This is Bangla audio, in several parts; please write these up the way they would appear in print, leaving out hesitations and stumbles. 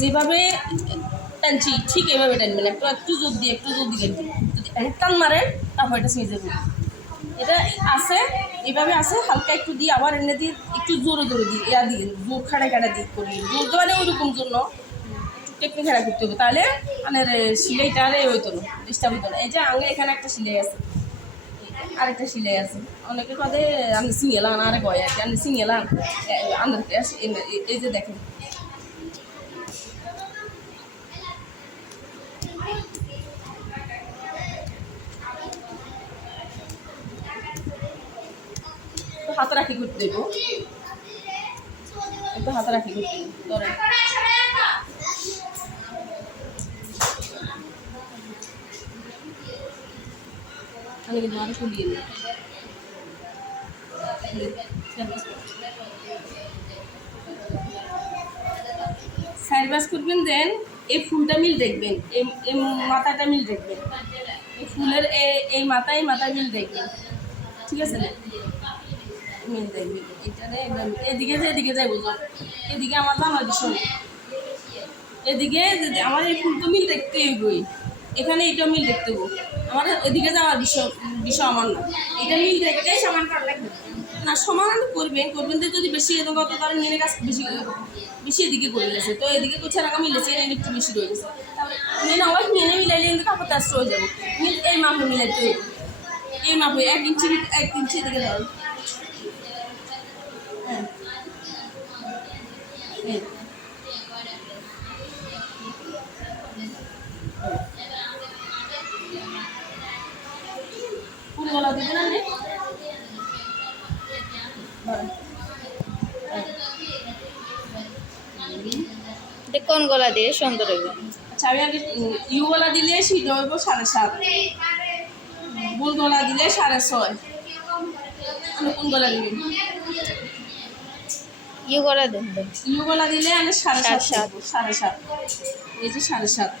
যেভাবে টানছি ঠিক এইভাবে টানবেন, একটু জোর দিয়ে যদি টান মারেন তারপর এটা ছিঁড়ে যাবে। এটা আছে এইভাবে আছে, হালকা একটু দিয়ে আবার এনে দিয়ে একটু জোরে দিয়ে দিয়ে জোর খাড়া দিয়ে করি, জোর মানে ওইরকম জন্য টেকনিক খেলা করতে হবে, তাহলে মানে সিলাইটা আরে হইতো না, ডিস্টার্ব হইতো না। এই যে আগে এখানে একটা সিলাই আছে, আরেকটা সিলাই আছে, অনেকে কথা আমি সিঙ্গেলাম আরে কয় আর কি, আমি সিঙ্গেলাম আন্দার এই যে দেখেন হাতে রাখি করতে দেবো, একটু হাতে রাখি করতে দেবো, ধরেন আমি কিন্তু আরো খুলিয়ে নিই। সাইড বাস করবেন, দেন এই ফুলটা মিল দেখবেন, এই মাথাটা মিল দেখবেন, এই ফুলের এই মাথায় মিল দেখবেন, ঠিক আছে না? মিল দেখবেন এটারে একদম এদিকে যাই বুঝো, এদিকে আমার জানার বিষয়, এদিকে আমার এই ফুল তো মিল দেখতে হইবই, এখানে এটা মিল দেখতে হবো, আমার ওইদিকে যাওয়ার বিষয় আমার না, এটা মিল দেখে সমান করা লাগবে না, সমান করবেন তো যদি বেশি এরকম কত তার মেনে কাজ বেশি এদিকে করে গেছে, তো এদিকে কোথায় রাখা মিলেছে এটা একটু বেশি রয়ে গেছে, মেন আমার মেনে মিলাইলে কিন্তু কাপড় টাচ হয়ে যাবো, এই মাপে মিলাইতে হইব, এই মাপে 1 ইঞ্চি এদিকে ধরো, হ্যাঁ ফুল গলা দিবে না নে, কোন গলা দিয়ে সুন্দর হইব? আচ্ছা আমি আগে ইউ গলা দিলে সেটা হইব 7.5, গোল গলা দিলে 6.5, কোন গলা দিবেন? ইউ গলা দেন, ইউ গলা দিলে আমি 7.5, এই যে 7.5,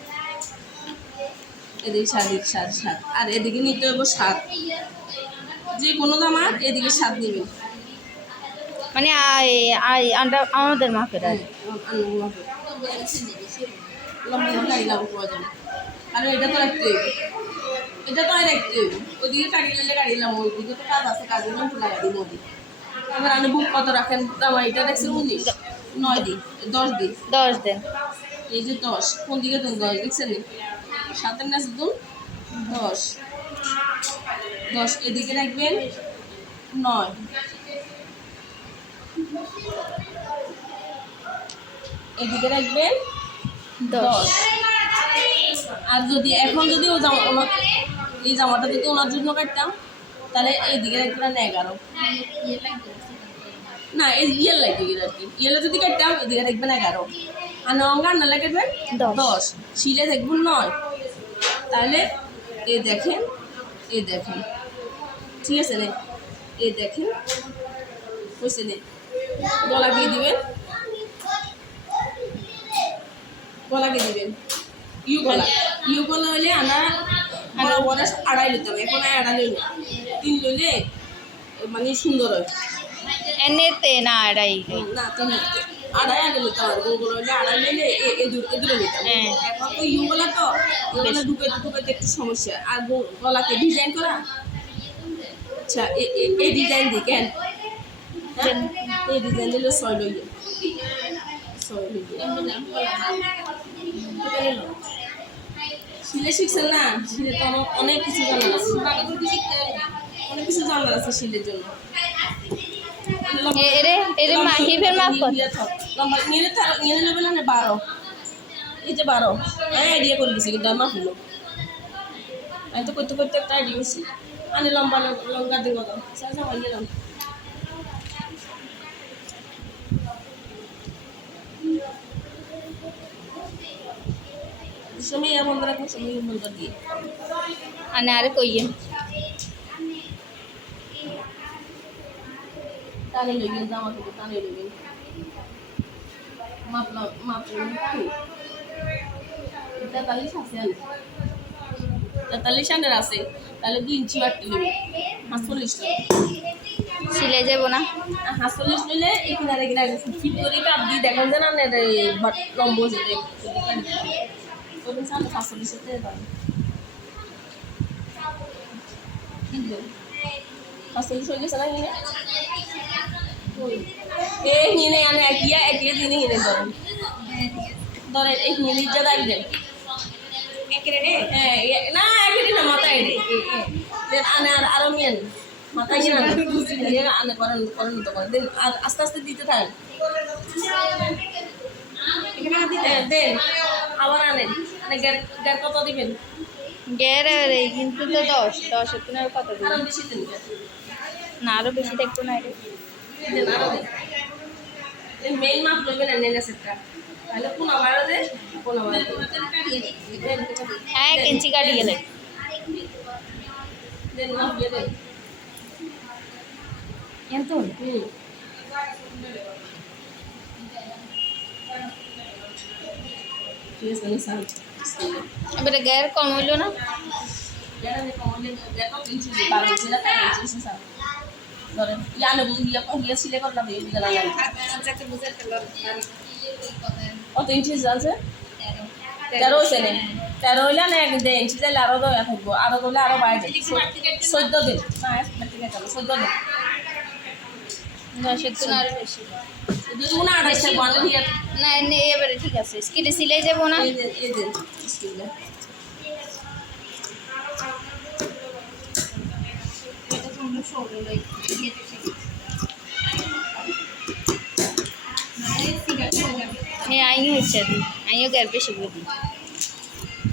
এদিকে 7.5 আর এদিকে নিতে হইব 7, যে কোনো জামার এদিকে 7 নেবেন, মানে আমাদের মাপের আর কারণ এটা তো রাখতে হইব, এটা তো রাখতে হইব, ওদিকে কাটিয়ে ওইদিকে তো কাজ আছে, কাজের জন্য লাগাই দিব ওদিকে। এবার আপনি বুক কত রাখেন জামা, এটা দেখছেন 19, 9 দিন 10 দিন 10 দেন, এই যে 10 কোন দিকে দেন 10 দেখছেন, 7 না 10 এদিকে রাখবেন 9, এদিকে রাখবেন 10, আর যদি এখন যদি ও জামা এই জামাটা যদি ওনার জন্য কাটতাম তাহলে এইদিকে রাখবেন 11, না এই ইয়ের লাগে আর কি, ইয়েলে যদি কাটতাম এদিকে রাখবেন 11, আর নঙ্গার নালে কাটবেন 10, শিলে দেখবেন 9, তাহলে এই দেখেন ঠিক আছে রে, এই দেখেন বুঝছে নে, গলা দিয়ে দিবেন, ইউ গলা হইলে আমরা বড় 2.5 নিতাম, এখন 2.5 লইল 3 লইলে মানে সুন্দর হয়, এনেতে না আড়াই না 3 2.5 আগে নিতাম, আর গোল হইলে 2.5 লইলে এই দূরে নিতাম, এখন তো ইউ গলা তো ওখানে ঢুকাইতে একটু সমস্যা, আর গলাকে ডিজাইন করা, আচ্ছা এই ডিজাইন দিই কেন, এই ডিজাইন দিলে 6 লইলে 6 শিলে শিখছেন না, শিলে তো অনেক কিছু জানার আছে, শিলের জন্য হিপের মাপ কত? লম্বা নিয়ে নেবে না 12, এই যে 12, হ্যাঁ আইডিয়া করে দিছি কিন্তু আমার হলো, আমি তো করতে একটা আইডিয়া হয়েছি, আমি লঙ্কা দিয়ে কত জামাই গেলাম, সময় বন্ধ রাখবো, সময় বন্ধ দিয়ে আনে আরে কইয়ে টানে লইবেন, জামা থেকে টানে লইবেন, মাপ 43 আছে, 43 আনের আছে, তাহলে 2 ইঞ্চি বাড়তে দেবেন, 45 সিলাই যাবো না? 45 নিলে এই কিনারে কিনারে ফিট করে কাপ দিয়ে দেখেন যে না লম্ব যেতে তখন সামনে 45 এতে পারেন 45 হয়ে গেছে না কিনে এই নিয়ে আনে একিয়া দিনে কিনে ধরেন এই নিয়ে লিজা দাঁড়িয়ে হ্যাঁ না একেরে না মাথায় দেন আনে আরো মেন মাথায় কিনা আনে করেন তো করেন দেন আস্তে আস্তে দিতে থাকেন দেন আবার আনেন গ্যার কত দিবেন গেরে কিন্তু তো 10 এর কিনার কত দিন? আরো বেশি দিন না আরো বেশি দেখবো না এটা। দেন আরো দেন মেইন মাপ লইবেন না নেনা সেটটা তাহলে কোন আবার দে কোন আবার 1 ইঞ্চি কাটি গেলে দেন মাপ দিয়ে দেন এত ঠিক আছে না স্যার এবারে গের কম হইলো না? যারা কমলে দেখো 3 ইঞ্চি 12 ইঞ্চি না 13 ইঞ্চি স্যার ধরেন ইয়ানে বুঝিয়া সিলে করলাম এই জানা লাগে কত ইঞ্চি আছে 13 হইছে না 13 হইলে না 1 ইঞ্চি যাইলে আরো দয়া থাকবো আরো দলে আরো বাইরে 14 দিন না ঠিক আছে 14 দিন 10 এর কিনার আরো বেশি দুটো না 28 বন্ধ দিয়ে না এবারে ঠিক আছে স্কিলে সিলাই যাবো না? এই যে বিসমিল্লাহ আইও হচ্ছে আইও গের বেশি বুঝি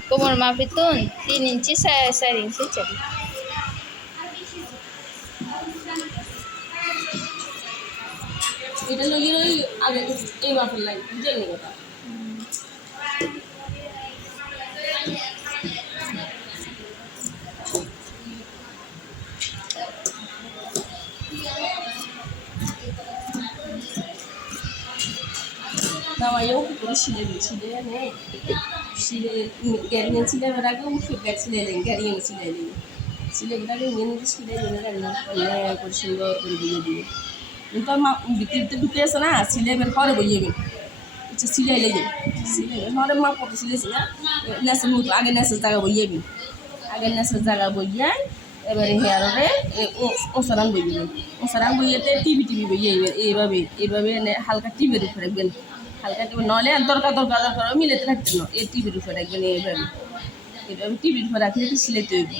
কোমর মাপি তো 3 ইঞ্চি 4 ইঞ্চি চাবি এটা লইয়ে ওই আগে এই মাপের লাইন জেনে কথা দাওয়াইও করে সিলে নে সিলে গ্যারিয়ে সিলে আগে উঠে ব্যাগ সিলে নেই গ্যারিয়ে সিলে নেই সিলে গেটাকে নিয়ে সিলে নিয়ে রান্না করে সুন্দর করে দিয়ে দিবে কিন্তু আমার ভিতরে ঢুকে আছে না সিলে বের করে বইয়ে আচ্ছা সিলাই লেগে সিলাই হরে মা কত সিলেছি না নেসের মতো আগে নেসের জায়গা বইয়েবি আগে নেসের জায়গা বইয়ে এবারে হেয়ারে ওসারান বইবেন ওসারান বইয়েতে টিভি বইয়ে এইভাবে হালকা টিভির উপরে রাখবেন হালকা টিভি নলে দরকার মিলেতে রাখবেন না এই টিভির উপরে রাখবেন এইভাবে টিভির উপরে রাখলে একটু সিলাইতে হইবে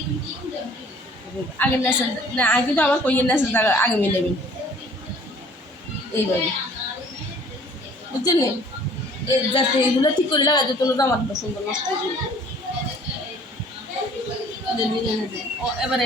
আগে নেসের না আগে তো আবার কইয়ের নেসের জায়গা আগে মিলাবেন এইভাবে বুঝছেন না যাতে এগুলো ঠিক করে লাগাতে তোমরা জামাটা সুন্দর নষ্ট হয়ে যাবে এবারে